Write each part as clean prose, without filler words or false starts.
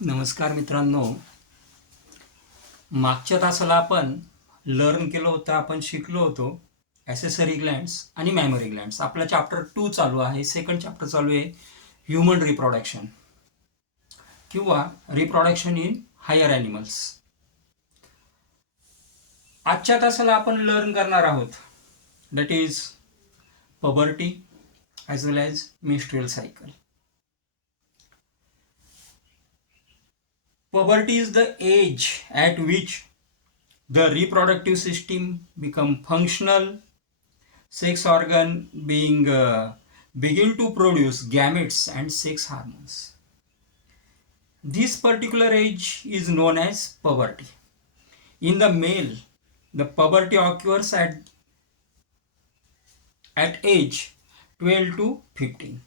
नमस्कार मित्रांनो, मागच्या तासाला आपण लर्न केलं होतं, आपण शिकलो होतो ॲसेसरी ग्लँड्स आणि मॅमरी ग्लँड्स. आपला चॅप्टर 2 चालू आहे. सेकंड चॅप्टर चालू आहे ह्युमन रिप्रोडक्शन किंवा रिप्रोडक्शन इन हायर ॲनिमल्स. आजच्या तासाला आपण लर्न करणार आहोत that is puberty as well as menstrual cycle. Puberty is the age at which the reproductive system become functional, sex organ begin to produce gametes and sex hormones. This particular age is known as puberty. In the male, the puberty occurs at age 12 to 15.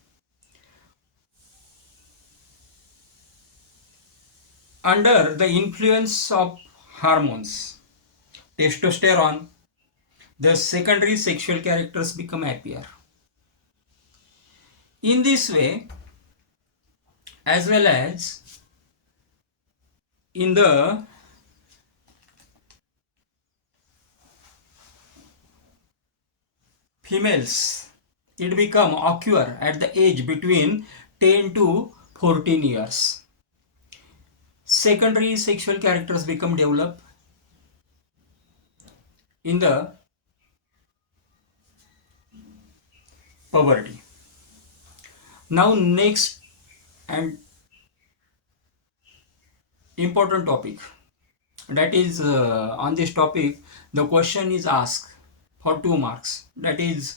Under the influence of hormones, testosterone, the secondary sexual characters become appear. In this way, as well as in the females, it become occur at the age between 10 to 14 years. Secondary sexual characters become developed in the puberty. Now next and important topic, that is on this topic the question is asked for 2 marks, that is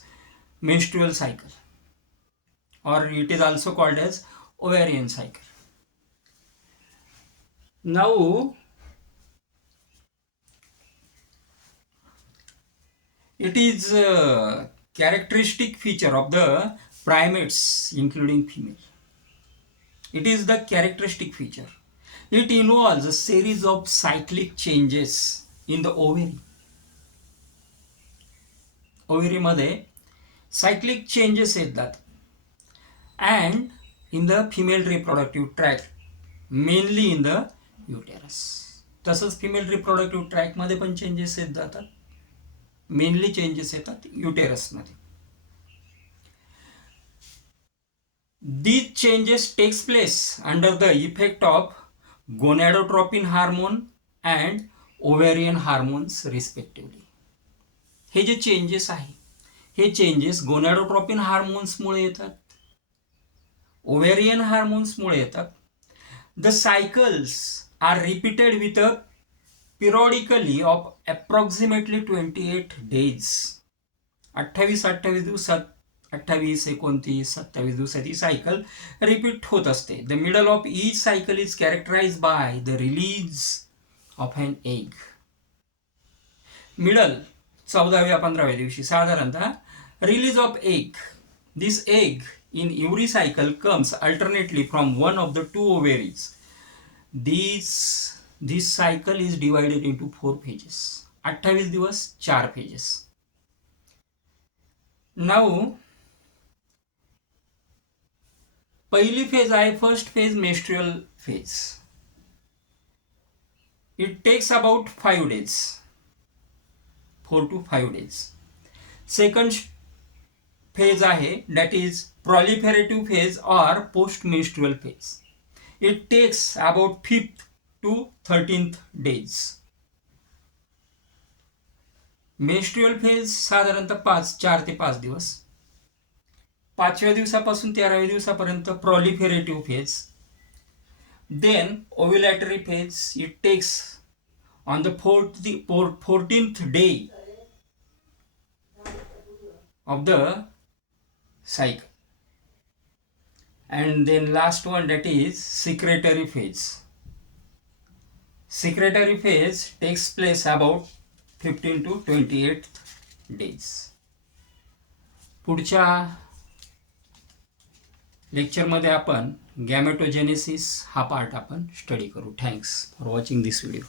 menstrual cycle, or it is also called as ovarian cycle. Now it is a characteristic feature of the primates including female. It is the characteristic feature. It involves a series of cyclic changes in the ovary. Ovary मध्ये cyclic changes येतात and in the female reproductive tract, mainly in the uterus. तसंच female reproductive track मध्ये पण changes येत जातात, mainly changes येतात युटेरसमध्ये. These changes takes place under the effect of gonadotropin hormone and ovarian hormones respectively. हे जे changes आहे हे चेंजेस गोनॅडोट्रोपिन हार्मोन्समुळे येतात, ओव्हेरियन हार्मोन्समुळे येतात. The cycles are repeated with a periodically of approximately 28 days. 28 दिवसात 28, 29, 27 दिवसात ही सायकल रिपीट होत असते. The middle of each cycle is characterize by the release of an egg. Middle 14व्या 15व्या दिवशी साधारणतः release of egg. This egg in every cycle comes alternately from one of the 2 ovaries. This cycle is divided into 4 phases. 28 दिवस 4 phases. Now पहिली phase आहे first phase menstrual phase. It takes about 5 days, 4 to 5 days. Second phase आहे that is proliferative phase or post menstrual phase. It takes about 5th to 13th days. Menstrual phase साधारणतः 4 ते 5 दिवस. 5व्या दिवसापासून 13व्या दिवसापर्यंत proliferative phase. Then ovulatory phase, it takes on the 14th day of the cycle. And then last one, that is secretory phase. Secretory phase takes place about 15 to 28 days. पुढच्या लेक्चरमध्ये आपण गॅमेटोजेनेसिस हा part आपण स्टडी करू. Thanks for watching this video.